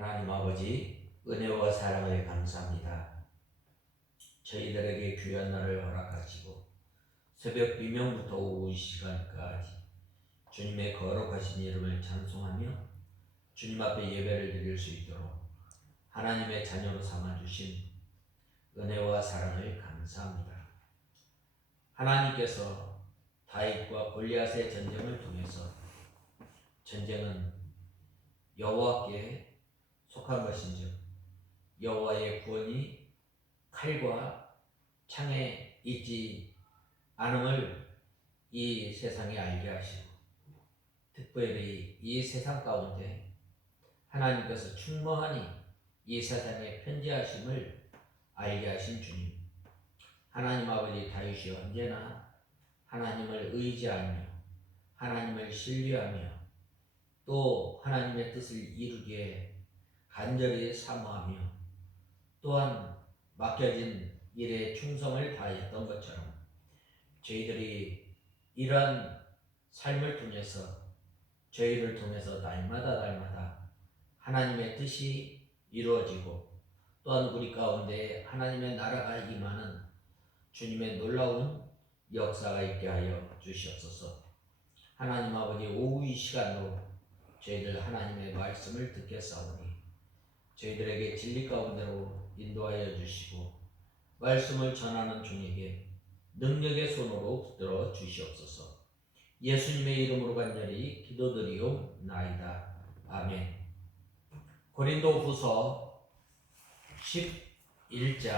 하나님 아버지, 은혜와 사랑을 감사합니다. 저희들에게 귀한 날을 허락하시고 새벽 비명부터 오후 시간까지 주님의 거룩하신 이름을 찬송하며 주님 앞에 예배를 드릴 수 있도록 하나님의 자녀로 삼아주신 은혜와 사랑을 감사합니다. 하나님께서 다윗과 골리앗의 전쟁을 통해서 전쟁은 여호와께 속한 것인즉 여호와의 구원이 칼과 창에 있지 않음을 이 세상에 알게 하시고 특별히 이 세상 가운데 하나님께서 충만히 이 세상에 편지하심을 알게 하신 주님, 하나님 아버지 다윗이 언제나 하나님을 의지하며 하나님을 신뢰하며 또 하나님의 뜻을 이루기에 간절히 사모하며 또한 맡겨진 일에 충성을 다했던 것처럼 저희들이 이러한 삶을 통해서 저희를 통해서 날마다 하나님의 뜻이 이루어지고 또한 우리 가운데 하나님의 나라가 임하는 주님의 놀라운 역사가 있게 하여 주시옵소서. 하나님 아버지, 오후 이 시간도 저희들 하나님의 말씀을 듣겠사오니 저희들에게 진리 가운데로 인도하여 주시고 말씀을 전하는 종에게 능력의 손으로 붙들어 주시옵소서. 예수님의 이름으로 간절히 기도드리옵나이다. 아멘. 고린도후서 11장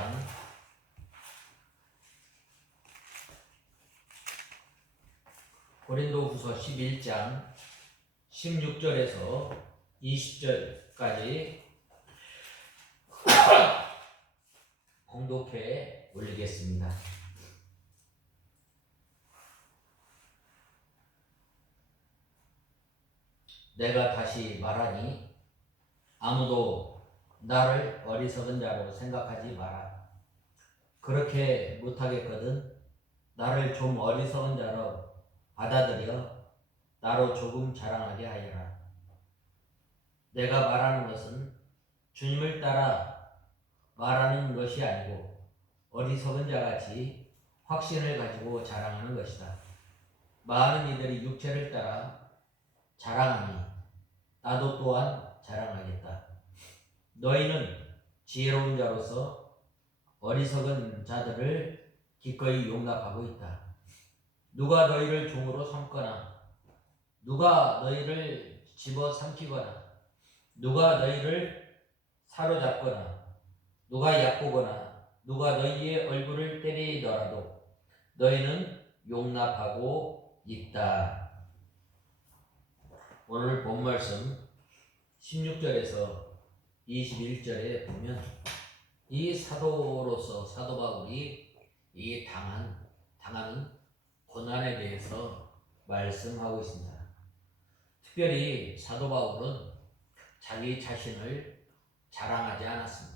16절에서 20절까지 공독해 올리겠습니다. 내가 다시 말하니 아무도 나를 어리석은 자로 생각하지 마라. 그렇게 못하겠거든 나를 좀 어리석은 자로 받아들여 나로 조금 자랑하게 하여라. 내가 말하는 것은 주님을 따라 말하는 것이 아니고 어리석은 자같이 확신을 가지고 자랑하는 것이다. 많은 이들이 육체를 따라 자랑하니 나도 또한 자랑하겠다. 너희는 지혜로운 자로서 어리석은 자들을 기꺼이 용납하고 있다. 누가 너희를 종으로 삼거나 누가 너희를 집어삼키거나 누가 너희를 사로잡거나 누가 얕보거나 누가 너희의 얼굴을 때리더라도 너희는 용납하고 있다. 오늘 본 말씀 16절에서 21절에 보면 이 사도로서 사도 바울이 이 당하는 고난에 대해서 말씀하고 있습니다. 특별히 사도 바울은 자기 자신을 자랑하지 않았습니다.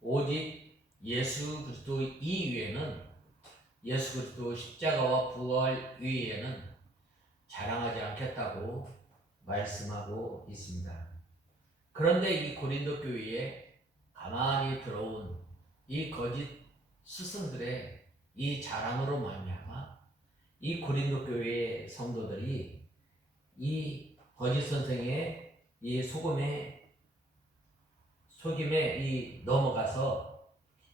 오직 예수 그리스도 이외에는 예수 그리스도 십자가와 부활 위에는 자랑하지 않겠다고 말씀하고 있습니다. 그런데 이 고린도 교회에 가만히 들어온 이 거짓 스승들의 이 자랑으로 말미암아 이 고린도 교회의 성도들이 이 거짓 선생의 이 속임에 이 넘어가서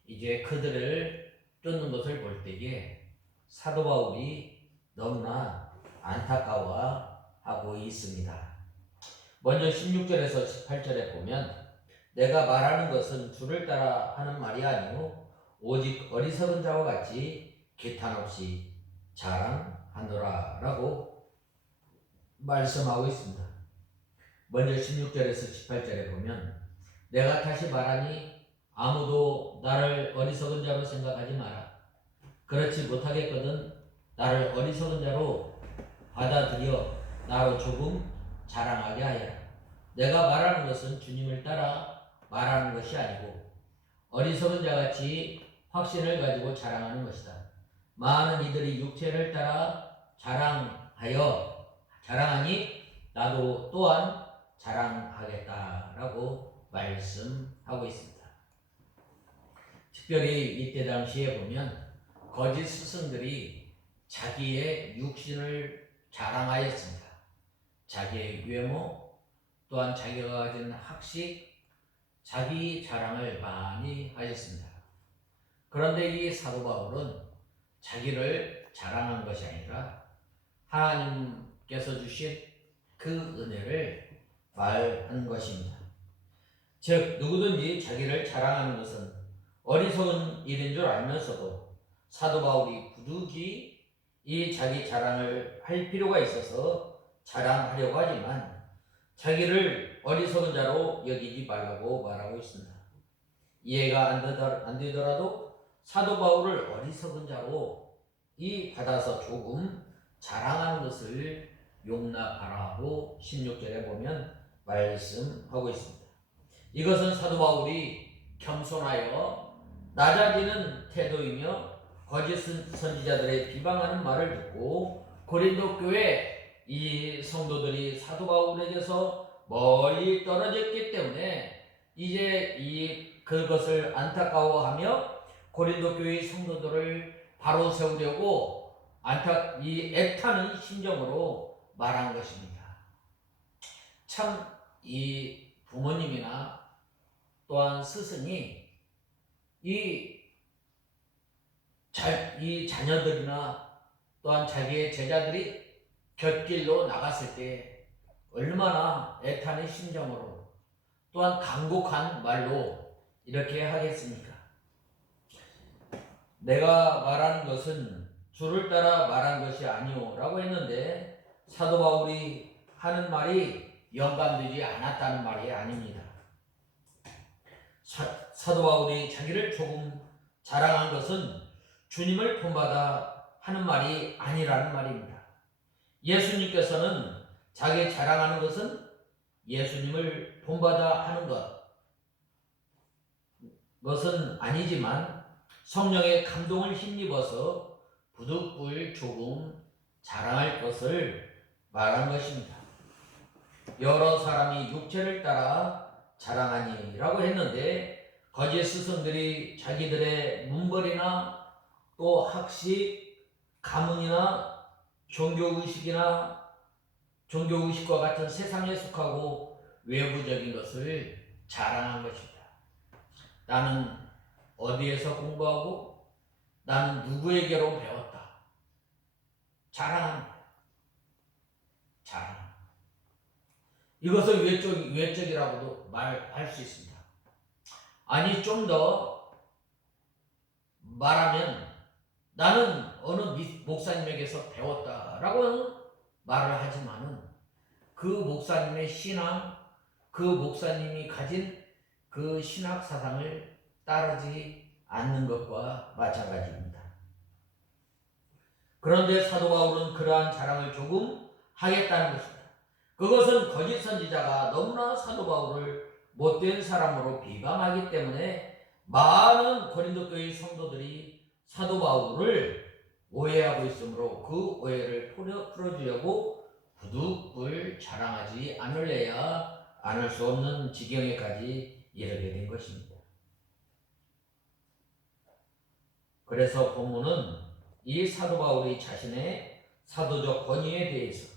이제 그들을 쫓는 것을 볼 때에 사도 바울이 너무나 안타까워하고 있습니다. 먼저 16절에서 18절에 보면 내가 말하는 것은 주를 따라 하는 말이 아니오 오직 어리석은 자와 같이 기탄 없이 자랑하노라 라고 말씀하고 있습니다. 먼저 16절에서 18절에 보면 내가 다시 말하니 아무도 나를 어리석은 자로 생각하지 마라. 그렇지 못하겠거든 나를 어리석은 자로 받아들여 나로 조금 자랑하게 하여라. 내가 말하는 것은 주님을 따라 말하는 것이 아니고 어리석은 자같이 확신을 가지고 자랑하는 것이다. 많은 이들이 육체를 따라 자랑하니 나도 또한 자랑하겠다라고 말씀하고 있습니다. 특별히 이때 당시에 보면 거짓 스승들이 자기의 육신을 자랑하였습니다. 자기의 외모, 또한 자기가 가진 학식, 자기 자랑을 많이 하였습니다. 그런데 이 사도 바울은 자기를 자랑한 것이 아니라 하나님께서 주신 그 은혜를 말한 것입니다. 즉 누구든지 자기를 자랑하는 것은 어리석은 일인 줄 알면서도 사도 바울이 부득이 이 자기 자랑을 할 필요가 있어서 자랑하려고 하지만 자기를 어리석은 자로 여기지 말라고 말하고 있습니다. 이해가 안 되더라도 사도 바울을 어리석은 자로 받아서 조금 자랑하는 것을 용납하라고 16절에 보면 말씀하고 있습니다. 이것은 사도 바울이 겸손하여 낮아지는 태도이며 거짓 선지자들의 비방하는 말을 듣고 고린도 교회 이 성도들이 사도 바울에게서 멀리 떨어졌기 때문에 이제 그것을 안타까워하며 고린도 교회 성도들을 바로 세우려고 애타는 심정으로 말한 것입니다. 참 이 부모님이나 또한 스승이 이 자녀들이나 또한 자기의 제자들이 곁길로 나갔을 때 얼마나 애타는 심정으로 또한 간곡한 말로 이렇게 하겠습니까? 내가 말하는 것은 주를 따라 말한 것이 아니오 라고 했는데 사도 바울이 하는 말이 영감되지 않았다는 말이 아닙니다. 사도 바울이 자기를 조금 자랑한 것은 주님을 본받아 하는 말이 아니라는 말입니다. 예수님께서는 자기 자랑하는 것은 예수님을 본받아 하는 것은 아니지만 성령의 감동을 힘입어서 부득불 조금 자랑할 것을 말한 것입니다. 여러 사람이 육체를 따라 자랑하니라고 했는데 거짓 스승들이 자기들의 문벌이나 또 학식, 가문이나 종교의식과 같은 세상에 속하고 외부적인 것을 자랑한 것입니다. 나는 어디에서 공부하고 나는 누구에게로 배웠다. 자랑합니다. 자랑. 이것을 외적이라고도 말할 수 있습니다. 아니 좀 더 말하면 나는 어느 목사님에게서 배웠다라고 말을 하지만은 그 목사님의 신앙, 그 목사님이 가진 그 신학 사상을 따르지 않는 것과 마찬가지입니다. 그런데 사도 바울은 그러한 자랑을 조금 하겠다는 것입니다. 그것은 거짓 선지자가 너무나 사도 바울을 못된 사람으로 비방하기 때문에 많은 고린도 교회 성도들이 사도 바울을 오해하고 있으므로 그 오해를 풀어주려고 부득불 자랑하지 않을 수 없는 지경에까지 이르게 된 것입니다. 그래서 본문은 이 사도 바울이 자신의 사도적 권위에 대해서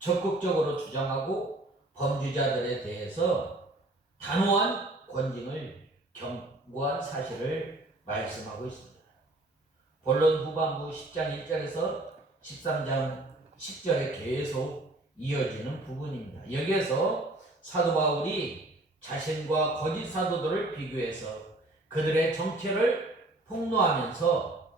적극적으로 주장하고 범죄자들에 대해서 단호한 권징을 경고한 사실을 말씀하고 있습니다. 본론 후반부 10장 1절에서 13장 10절에 계속 이어지는 부분입니다. 여기에서 사도 바울이 자신과 거짓 사도들을 비교해서 그들의 정체를 폭로하면서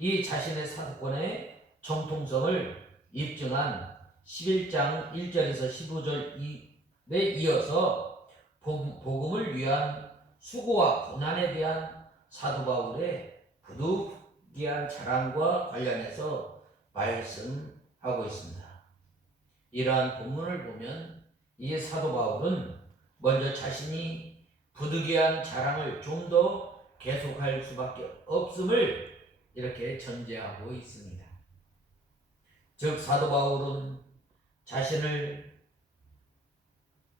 이 자신의 사도권의 정통성을 입증한 11장 1절에서 15절에 이어서 복음을 위한 수고와 고난에 대한 사도 바울의 부득이한 자랑과 관련해서 말씀하고 있습니다. 이러한 본문을 보면 이 사도 바울은 먼저 자신이 부득이한 자랑을 좀 더 계속할 수밖에 없음을 이렇게 전제하고 있습니다. 즉 사도 바울은 자신을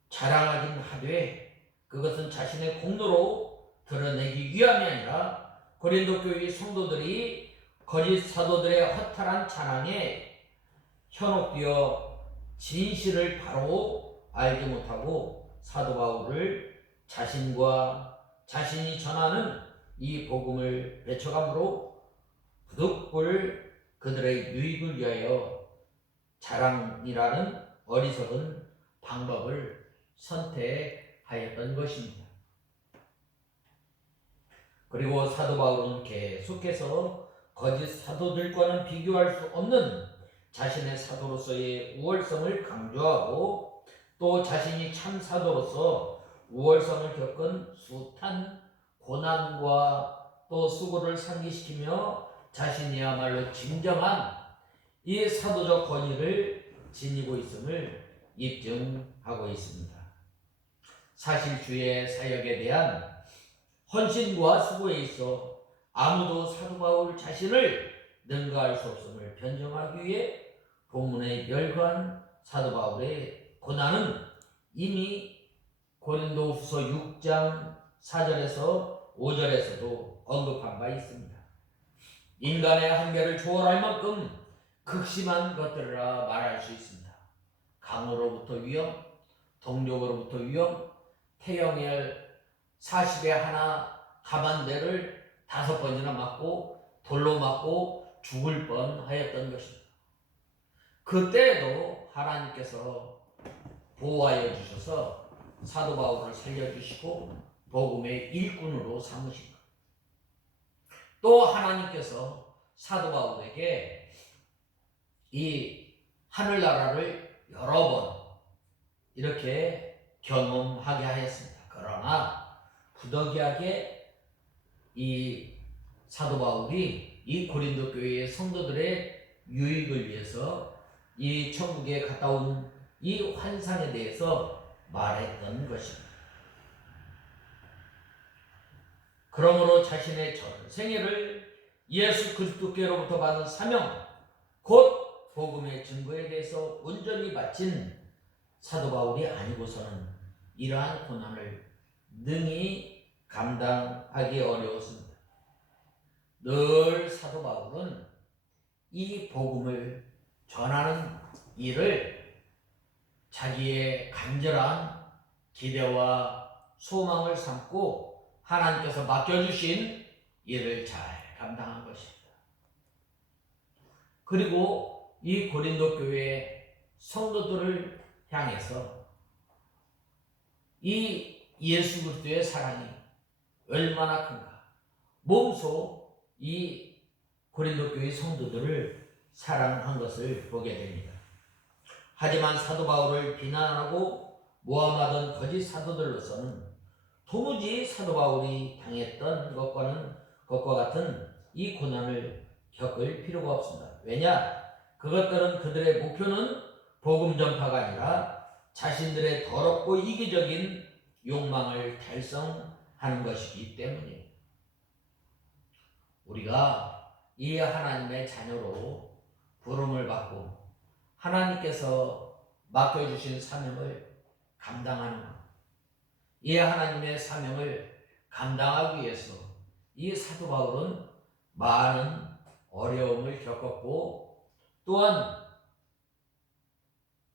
자랑하긴 하되 그것은 자신의 공로로 드러내기 위함이 아니라 고린도 교회 성도들이 거짓 사도들의 허탈한 찬양에 현혹되어 진실을 바로 알지 못하고 사도 바울을 자신이 전하는 이 복음을 외쳐감으로 부득불 그들의 유익을 위하여 자랑이라는 어리석은 방법을 선택하였던 것입니다. 그리고 사도 바울은 계속해서 거짓 사도들과는 비교할 수 없는 자신의 사도로서의 우월성을 강조하고 또 자신이 참 사도로서 우월성을 겪은 숱한 고난과 또 수고를 상기시키며 자신이야말로 진정한 이 사도적 권위를 지니고 있음을 입증하고 있습니다. 사실 주의 사역에 대한 헌신과 수고에 있어 아무도 사도 바울 자신을 능가할 수 없음을 변정하기 위해 본문에 열거한 사도 바울의 고난은 이미 고린도후서 6장 4절에서 5절에서도 언급한 바 있습니다. 인간의 한계를 초월할 만큼 극심한 것들이라 말할 수 있습니다. 강으로부터 위험, 동력으로부터 위험, 태영열 40에 하나 가만대를 5번이나 맞고 돌로 맞고 죽을 뻔하였던 것입니다. 그때에도 하나님께서 보호하여 주셔서 사도 바울을 살려주시고 복음의 일꾼으로 삼으신 것. 또 하나님께서 사도 바울에게 이 하늘나라를 여러 번 이렇게 경험하게 하였습니다. 그러나 부득이하게 이 사도 바울이 이 고린도 교회의 성도들의 유익을 위해서 이 천국에 갔다 온 이 환상에 대해서 말했던 것입니다. 그러므로 자신의 전생애를 예수 그리스도께로부터 받은 사명, 곧 복음의 증거에 대해서 온전히 바친 사도 바울이 아니고서는 이러한 고난을 능히 감당하기 어려웠습니다. 늘 사도 바울은 이 복음을 전하는 일을 자기의 간절한 기대와 소망을 삼고 하나님께서 맡겨주신 일을 잘 감당한 것입니다. 그리고 이 고린도 교회 성도들을 향해서 이 예수 그리스도의 사랑이 얼마나 큰가, 몸소 이 고린도 교회 성도들을 사랑한 것을 보게 됩니다. 하지만 사도 바울을 비난하고 모함하던 거짓 사도들로서는 도무지 사도 바울이 당했던 것과 같은 이 고난을 겪을 필요가 없습니다. 왜냐? 그것들은 그들의 목표는 복음 전파가 아니라 자신들의 더럽고 이기적인 욕망을 달성하는 것이기 때문이에요. 우리가 이 하나님의 자녀로 부름을 받고 하나님께서 맡겨주신 사명을 감당하는 것, 이 하나님의 사명을 감당하기 위해서 이 사도 바울은 많은 어려움을 겪었고 또한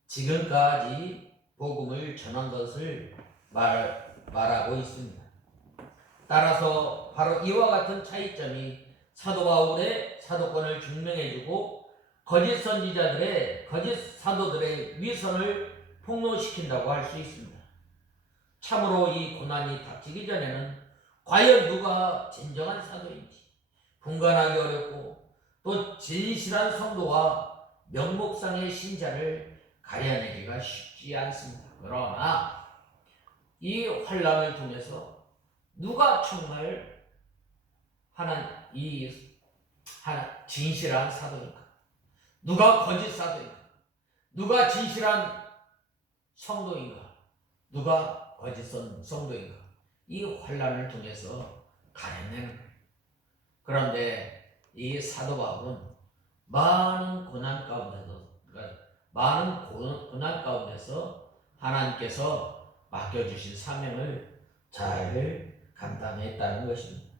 지금까지 복음을 전한 것을 말하고 있습니다. 따라서 바로 이와 같은 차이점이 사도 바울의 사도권을 증명해주고 거짓 선지자들의 거짓 사도들의 위선을 폭로시킨다고 할 수 있습니다. 참으로 이 고난이 닥치기 전에는 과연 누가 진정한 사도인지 분간하기 어렵고 또 진실한 성도와 명목상의 신자를 가려내기가 쉽지 않습니다. 그러나 이 환난을 통해서 누가 정말 진실한 사도인가? 누가 거짓 사도인가? 누가 진실한 성도인가? 누가 거짓 성도인가? 이 환난을 통해서 가려내는 거예요. 그런데 이 사도 바울은 많은 고난 가운데도 많은 고난 가운데서 하나님께서 맡겨주신 사명을 잘 감당했다는 것입니다.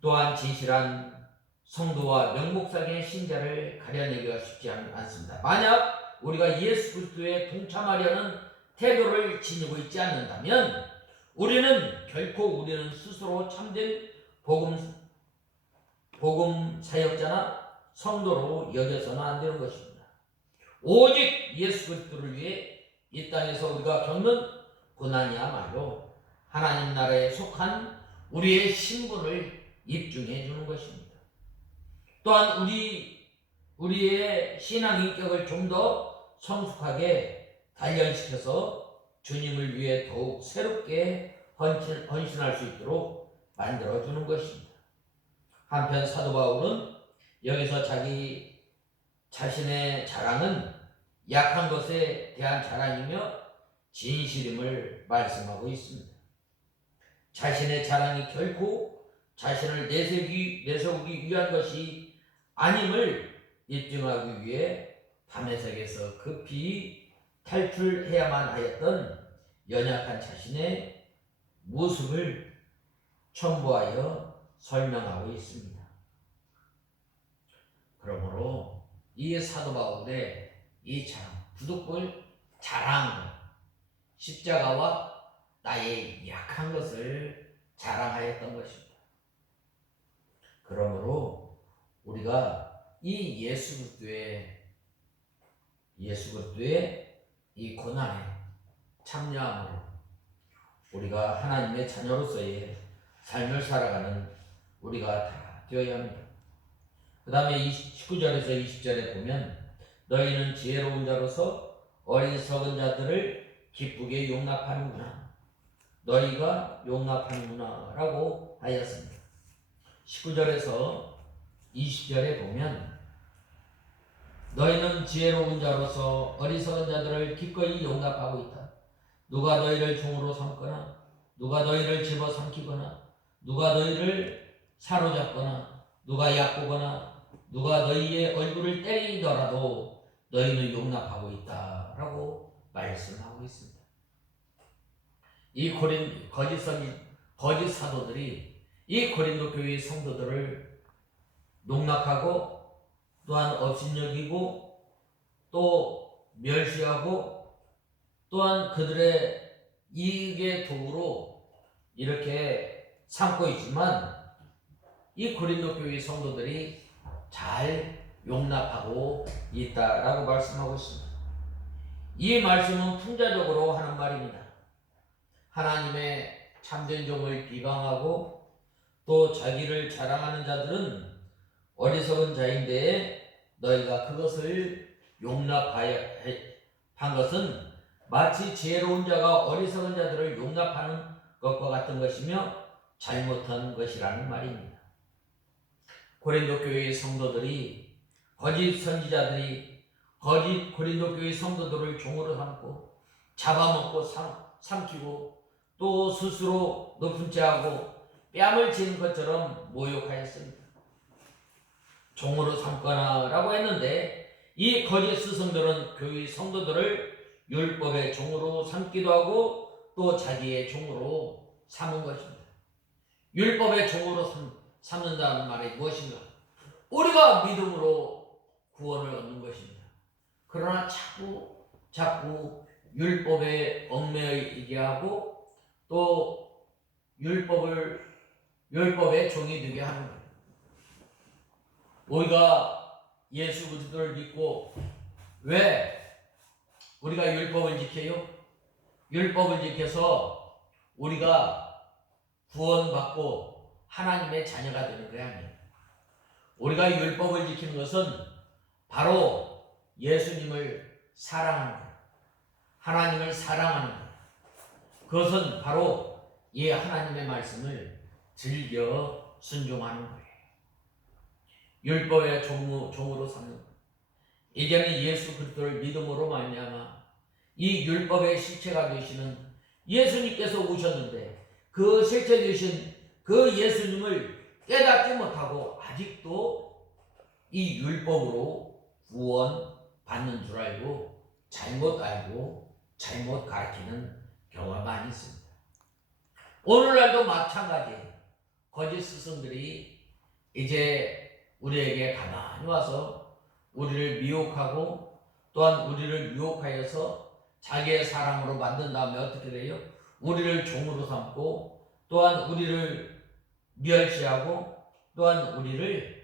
또한 진실한 성도와 명목상의 신자를 가려내기가 쉽지 않습니다. 만약 우리가 예수 그리스도에 동참하려는 태도를 지니고 있지 않는다면 우리는 결코 스스로 참된 복음 사역자나 성도로 여겨서는 안 되는 것입니다. 오직 예수 그리스도를 위해 이 땅에서 우리가 겪는 고난이야말로 하나님 나라에 속한 우리의 신분을 입증해 주는 것입니다. 또한 우리의 신앙 인격을 좀 더 성숙하게 단련시켜서 주님을 위해 더욱 새롭게 헌신할 수 있도록 만들어 주는 것입니다. 한편 사도 바울은 여기서 자기 자신의 자랑은 약한 것에 대한 자랑이며 진실임을 말씀하고 있습니다. 자신의 자랑이 결코 자신을 내세우기 위한 것이 아님을 입증하기 위해 다메섹에서 급히 탈출해야만 하였던 연약한 자신의 모습을 첨부하여 설명하고 있습니다. 그러므로 이 사도 바울의 이 부득불 자랑, 십자가와 나의 약한 것을 자랑하였던 것입니다. 그러므로 우리가 이 예수 그리스도의 이 고난에 참여함으로 우리가 하나님의 자녀로서의 삶을 살아가는 우리가 다 되어야 합니다. 그 다음에 19절에서 20절에 보면 너희는 지혜로운 자로서 어리석은 자들을 기쁘게 용납하는구나. 너희가 용납하는구나 라고 하였습니다. 19절에서 20절에 보면 너희는 지혜로운 자로서 어리석은 자들을 기꺼이 용납하고 있다. 누가 너희를 종으로 삼거나 누가 너희를 집어삼키거나 누가 너희를 사로잡거나 누가 얕보거나 누가 너희의 얼굴을 때리더라도 너희는 용납하고 있다라고 말씀하고 있습니다. 이 거짓 사도들이 이 고린도 교회의 성도들을 농락하고 또한 업신여기고 또 멸시하고 또한 그들의 이익의 도구로 이렇게 삼고 있지만 이 고린도 교회 성도들이 잘 용납하고 있다라고 말씀하고 있습니다. 이 말씀은 풍자적으로 하는 말입니다. 하나님의 참된 종을 비방하고 또 자기를 자랑하는 자들은 어리석은 자인데 너희가 그것을 용납한 것은 마치 지혜로운 자가 어리석은 자들을 용납하는 것과 같은 것이며 잘못한 것이라는 말입니다. 고린도 교회의 성도들이 거짓 선지자들이 거짓 고린도 교회 성도들을 종으로 삼고 잡아먹고 삼키고 또 스스로 높은 채하고 뺨을 치는 것처럼 모욕하였습니다. 종으로 삼거나 라고 했는데 이 거짓 스승들은 교회 성도들을 율법의 종으로 삼기도 하고 또 자기의 종으로 삼은 것입니다. 율법의 종으로 삼는다는 말이 무엇인가? 우리가 믿음으로 구원을 얻는 것입니다. 그러나 자꾸 율법에 얽매이게 하고 또 율법의 종이 되게 하는 거예요. 우리가 예수 그리스도를 믿고 왜 우리가 율법을 지켜요? 율법을 지켜서 우리가 구원받고 하나님의 자녀가 되는 게 아니에요. 우리가 율법을 지키는 것은 바로 예수님을 사랑하는 거예요. 하나님을 사랑하는 거예요. 그것은 바로 이 하나님의 말씀을 즐겨 순종하는 거예요. 율법의 종으로 삼는 거예요. 이제는 예수 그리스도를 믿음으로 말미암아 이 율법의 실체가 되시는 예수님께서 오셨는데 그 실체 되신 그 예수님을 깨닫지 못하고 아직도 이 율법으로 구원 받는 줄 알고 잘못 알고 잘못 가르치는 경우가 많이 있습니다. 오늘날도 마찬가지예요. 거짓 스승들이 이제 우리에게 가만히 와서 우리를 미혹하고 또한 우리를 유혹하여서 자기의 사람으로 만든 다음에 어떻게 돼요? 우리를 종으로 삼고 또한 우리를 멸시하고 또한 우리를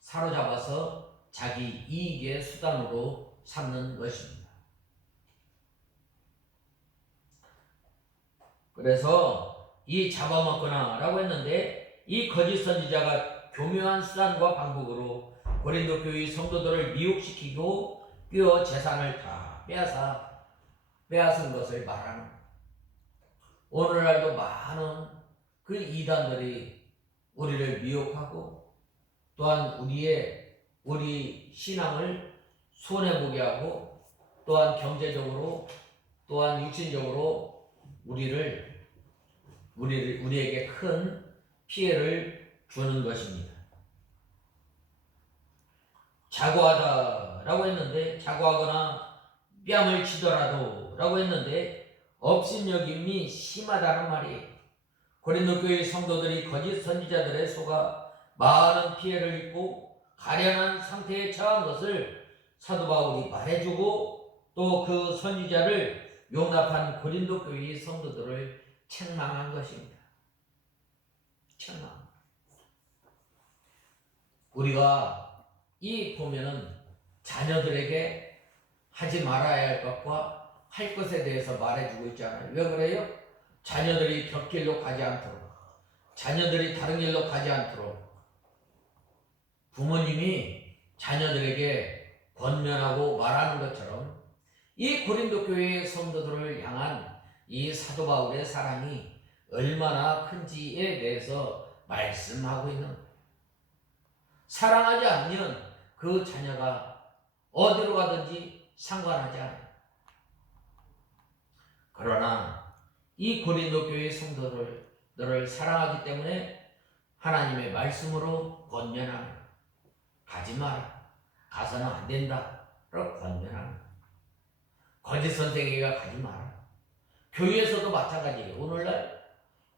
사로잡아서 자기 이익의 수단으로 삼는 것입니다. 그래서 이 잡아먹거나 라고 했는데 이 거짓 선지자가 교묘한 수단과 방법으로 고린도 교회 성도들을 미혹시키고 뼈 재산을 다 빼앗은 것을 말하는 거예요. 오늘날도 많은 그 이단들이 우리를 미혹하고 또한 우리 신앙을 손해보게 하고 또한 경제적으로 또한 육신적으로 우리에게 큰 피해를 주는 것입니다. 자고하다라고 했는데 자고하거나 뺨을 치더라도 라고 했는데 업신여김이 심하다는 말이에요. 고린도 교회 성도들이 거짓 선지자들의 속아 많은 피해를 입고 가련한 상태에 처한 것을 사도 바울이 말해주고 또 그 선지자를 용납한 고린도 교회의 성도들을 책망한 것입니다. 책망. 우리가 이 보면은 자녀들에게 하지 말아야 할 것과 할 것에 대해서 말해주고 있잖아요. 왜 그래요? 자녀들이 벽길로 가지 않도록, 자녀들이 다른 길로 가지 않도록 부모님이 자녀들에게 권면하고 말하는 것처럼 이 고린도 교회의 성도들을 향한 이 사도 바울의 사랑이 얼마나 큰지에 대해서 말씀하고 있는 거예요. 사랑하지 않으면 그 자녀가 어디로 가든지 상관하지 않아요. 그러나 이 고린도 교회 성도들을 사랑하기 때문에 하나님의 말씀으로 권면하는 거예요. 가지 마라. 가서는 안 된다. 라고 권면하는 거예요. 거짓 선생에게 가지 마라. 교회에서도 마찬가지예요. 오늘날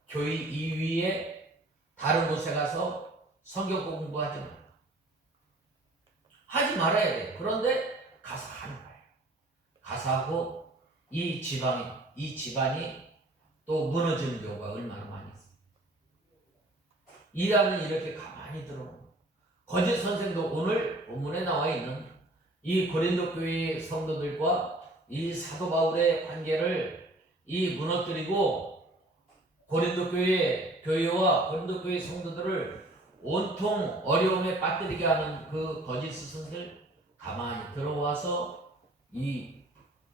교회 이위에 다른 곳에 가서 성경 공부하지 마라. 하지 말아야 돼요. 그런데 가서 하는 거예요. 가서 하고 이 집안이 또 무너지는 경우가 얼마나 많이 있어요. 일하면 이렇게 가만히 들어오는 거짓 선생도 오늘 본문에 나와 있는 이 고린도 교회 성도들과 이 사도 바울의 관계를 무너뜨리고 고린도 교회와 고린도 교회 성도들을 온통 어려움에 빠뜨리게 하는 그 거짓 스승들 가만히 들어와서 이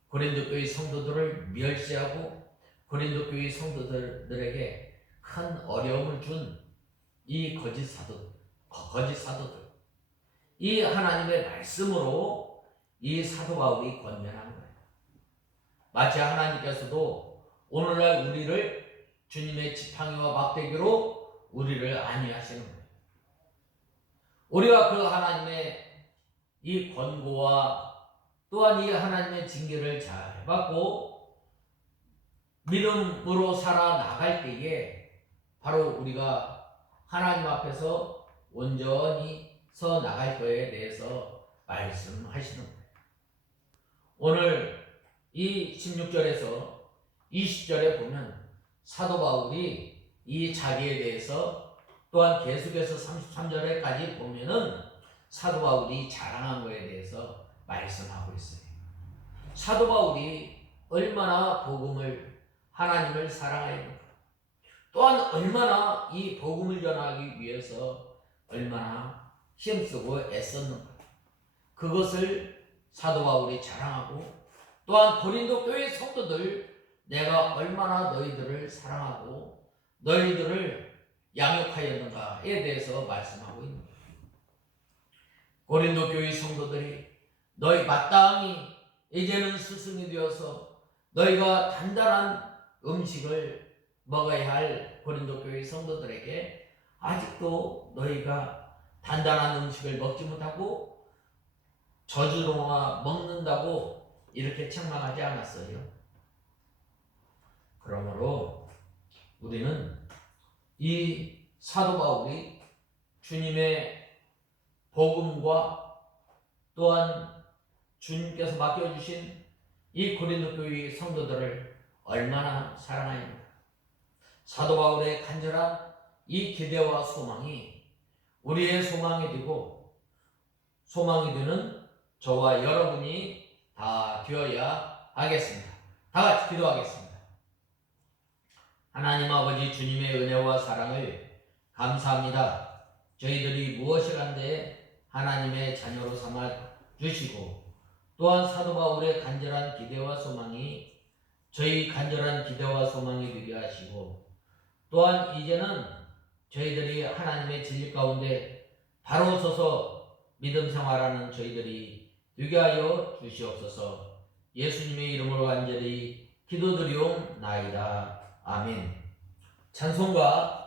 고린도 교회 성도들을 멸시하고 고린도 교회 성도들에게 큰 어려움을 준 이 거짓 사도들 이 하나님의 말씀으로 이 사도 바울이 권면하는 거예요. 마치 하나님께서도 오늘날 우리를 주님의 지팡이와 막대기로 우리를 안위하시는 거예요. 우리가 그 하나님의 이 권고와 또한 이 하나님의 징계를 잘 받고 믿음으로 살아나갈 때에 바로 우리가 하나님 앞에서 온전히 서 나갈 거에 대해서 말씀하시는 거예요. 오늘 이 16절에서 20절에 보면 사도 바울이 이 자기에 대해서 또한 계속해서 33절에까지 보면은 사도 바울이 자랑한 거에 대해서 말씀하고 있어요. 사도 바울이 얼마나 하나님을 사랑하였는가, 또한 얼마나 이 복음을 전하기 위해서 얼마나 힘쓰고 애썼는가, 그것을 사도 바울이 자랑하고 또한 고린도 교회 성도들 내가 얼마나 너희들을 사랑하고 너희들을 양육하였는가에 대해서 말씀하고 있는 거예요. 고린도 교회 성도들이 너희 마땅히 이제는 스승이 되어서 너희가 단단한 음식을 먹어야 할 고린도 교회 성도들에게 아직도 너희가 단단한 음식을 먹지 못하고 저주로나 먹는다고 이렇게 책망하지 않았어요. 그러므로 우리는 이 사도 바울이 주님의 복음과 또한 주님께서 맡겨주신 이 고린도 교회 성도들을 얼마나 사랑하는가. 사도 바울의 간절한 이 기대와 소망이 우리의 소망이 되고 소망이 되는 저와 여러분이 다 되어야 하겠습니다. 다 같이 기도하겠습니다. 하나님 아버지, 주님의 은혜와 사랑을 감사합니다. 저희들이 무엇이간데 하나님의 자녀로 삼아 주시고 또한 사도 바울의 간절한 기대와 소망이 저희 간절한 기대와 소망이 되게 하시고 또한 이제는 저희들이 하나님의 진리 가운데 바로 서서 믿음 생활하는 저희들이 되게 하여 주시옵소서. 예수님의 이름으로 간절히 기도드리옵나이다. 아멘. 찬송가